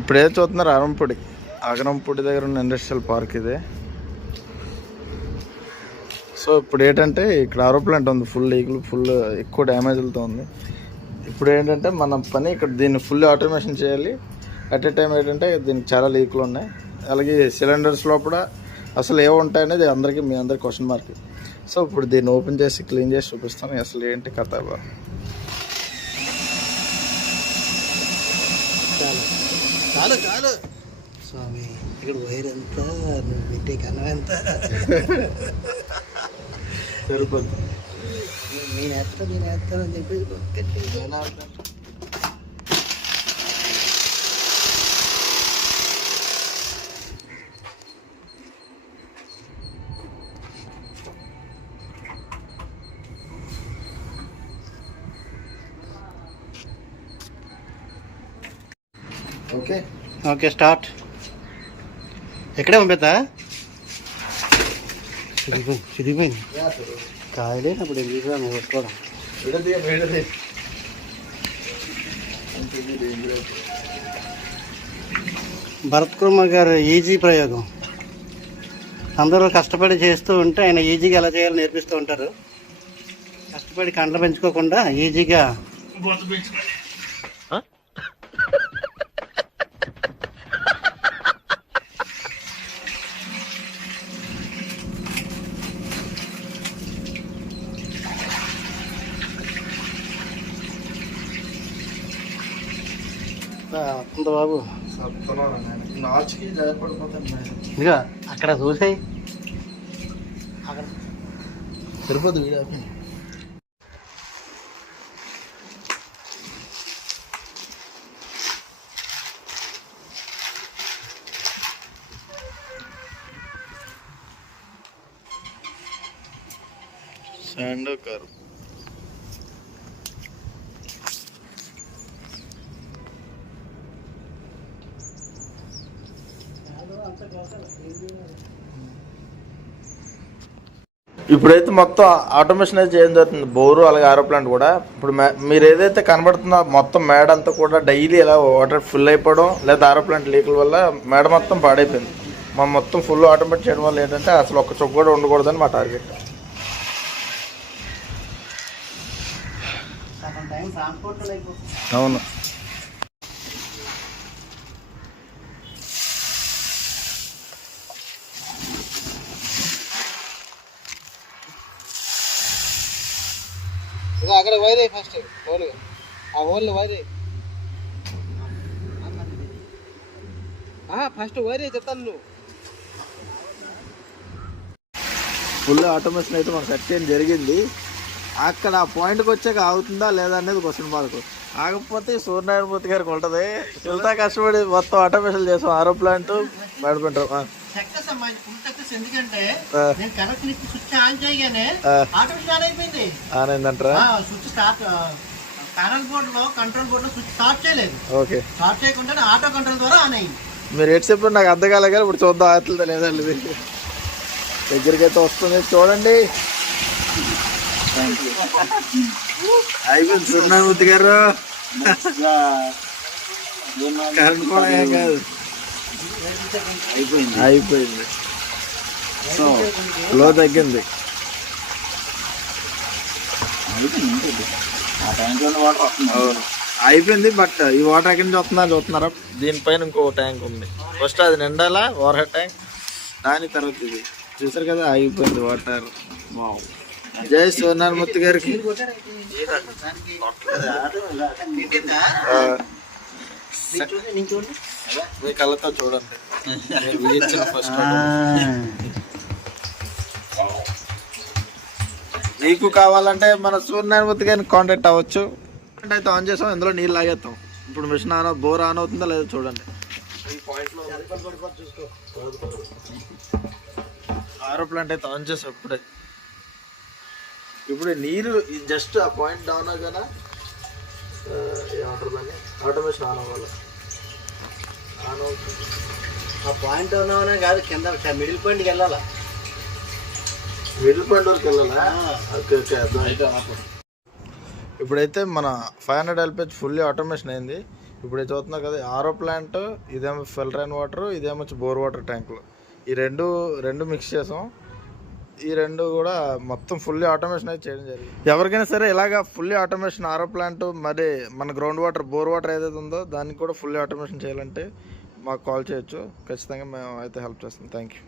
ఇప్పుడు ఏదో చూస్తున్నారు అగరంపూడి దగ్గర ఉన్న ఇండస్ట్రియల్ పార్క్ ఇదే. సో ఇప్పుడు ఏంటంటే ఇక్కడ ఆరోప్లాంట్ ఉంది, ఫుల్ లీకులు, ఫుల్ ఎక్కువ డ్యామేజ్లతో ఉంది. ఇప్పుడు ఏంటంటే మన పని ఇక్కడ దీన్ని ఫుల్ ఆటోమేషన్ చేయాలి. అట్ ఏ టైం ఏంటంటే దీనికి చాలా లీకులు ఉన్నాయి. అలాగే సిలిండర్స్ లోపల అసలు ఏముంటాయి అనేది మీ అందరికి క్వశ్చన్ మార్క్. సో ఇప్పుడు దీన్ని ఓపెన్ చేసి క్లీన్ చేసి చూపిస్తాను అసలు ఏంటి కథ. చాలు చాలు స్వామి, ఇక్కడ వైర్ ఎంత, నువ్వు పెట్టే కన్నం ఎంత సరిపోద్ది. నేను వేస్తానని చెప్పేసి ఓకే ఓకే స్టార్ట్. ఎక్కడే పంపిస్తా చిరిగిపోయింది కాయలే అప్పుడు ఎందుకు నువ్వు పెట్టుకోవడం. భరత్ కుమార్ గారు ఈజీ ప్రయోగం. అందరూ కష్టపడి చేస్తూ ఉంటే ఆయన ఈజీగా ఎలా చేయాలో నేర్పిస్తూ ఉంటారు. కష్టపడి కండ్లు పెంచుకోకుండా ఈజీగా బాబు నాచుకి జారిపడిపోతాను. ఇదిగా అక్కడ చూసాయి అక్కడ సరిపోతుంది వీడియోకి. శాండో కారు ఇప్పుడైతే మొత్తం ఆటోమేషన్ అయితే చేయడం జరుగుతుంది. బోరు అలాగే ఆరోప్లాంట్ కూడా. ఇప్పుడు మీరు ఏదైతే కనబడుతుందో మొత్తం మేడ అంతా కూడా డైలీ ఇలా వాటర్ ఫుల్ అయిపోవడం, లేదా ఆరోప్లాంట్ లీకుల వల్ల మేడ మొత్తం పాడైపోయింది. మా మొత్తం ఫుల్ ఆటోమేట్ చేయడం వల్ల ఏంటంటే అసలు ఒక్క చుక్క కూడా ఉండకూడదని మా టార్గెట్. అవును. అక్కడ వైరే ఫస్ట్ హోల్, ఆ హోల్ వైరే ఫస్ట్ వైరే చెప్తాను నువ్వు. ఫుల్ ఆటోమేషన్ అయితే మనకు సెట్ చేయడం జరిగింది. అక్కడ ఆ పాయింట్కి వచ్చాక ఆగుతుందా లేదా అనేది క్వశ్చన్ మార్క్. ఆగకపోతే సూర్యనారాయణమూర్తి గారికి ఉంటుంది. ఎంత కష్టపడి మొత్తం ఆటోమేషన్ చేసాం ఆరోప్లాంట్ మేడపెంటాం. ఎందుకంటే స్విచ్ ఆన్ చేయగానే ఆటోమేటిక్ ఆన్ అయిపోయింది. ఆన్ అయిందంటారా? స్విచ్ స్టార్ట్ ప్యానల్ బోర్డ్ లో కంట్రోల్ బోర్డ్ లో స్విచ్ స్టార్ట్ చేయలేదు. ఓకే, స్టార్ట్ చేయకుండా ఆటో కంట్రోల్ ద్వారా ఆన్ అయింది. మీరు ఎటు చెప్పారు నాకు అర్థం కాలే కానీ ఇప్పుడు చూద్దాం ఆగుతుందా లేదా. దగ్గరికి అయితే వస్తుంది చూడండి. అయిపోయింది సూర్యనారాయణమూర్తి గారు. కరెంట్ కూడా ఏం కాదు, అయిపోయింది. సో లో తగ్గింది. అయిపోయింది. బట్ ఈ వాటర్ ఎక్కడి నుంచి చూస్తున్నారా? దీనిపైన ఇంకో ట్యాంక్ ఉంది. ఫస్ట్ అది నిండాలా ఓవర్ హెడ్ ట్యాంక్, దాని తర్వాత ఇది చూసారు కదా అయిపోయింది వాటర్. జై సూర్యనారాయణమూర్తి గారికి. మీ కళ్ళతో చూడండి. ఫస్ట్ నీకు కావాలంటే మన సూర్యనారాయణమూర్తి గారిని కాంటాక్ట్ అవ్వచ్చు. అయితే ఆన్ చేసాం, ఇందులో నీళ్ళు లాగేస్తాం. ఇప్పుడు మిషన్ బోర్ ఆన్ అవుతుందా లేదో చూడండి. ఆరోప్లాంట్ అయితే ఆన్ చేసాం ఇప్పుడే. ఇప్పుడు నీరు జస్ట్ ఆ పాయింట్ డౌన్ అవ్వగానే ఏమంటారు దాన్ని ఆటోమేషన్ ఆన్ అవ్వాలి. ఆన్ అవుతుంది. ఆ పాయింట్ డౌన్ అవ్వనే కాదు, కింద మిడిల్ పాయింట్కి వెళ్ళాలా. మిడిల్ పాయింట్ వరకు వెళ్ళాలా? ఓకే ఓకే, అర్థం. ఇప్పుడైతే మన 500 LPH ఫుల్లీ ఆటోమేషన్ అయింది. ఇప్పుడు ఇది చూస్తున్నారు కదా, ఆరో ప్లాంట్, ఇదేమో ఫిల్టర్ వాటర్, ఇదేమో బోర్ వాటర్ ట్యాంకులు. ఈ రెండు మిక్స్ చేసాం. ఈ రెండు కూడా మొత్తం ఫుల్లీ ఆటోమేషన్ అయితే చేయడం జరిగింది. ఎవరికైనా సరే ఇలాగా ఫుల్లీ ఆటోమేషన్ ఆరో ప్లాంట్, మరి మన గ్రౌండ్ వాటర్ బోర్ వాటర్ ఏదైతే ఉందో దానికి కూడా ఫుల్లీ ఆటోమేషన్ చేయాలంటే మాకు కాల్ చేయొచ్చు. ఖచ్చితంగా మేము అయితే హెల్ప్ చేస్తాం. Thank you.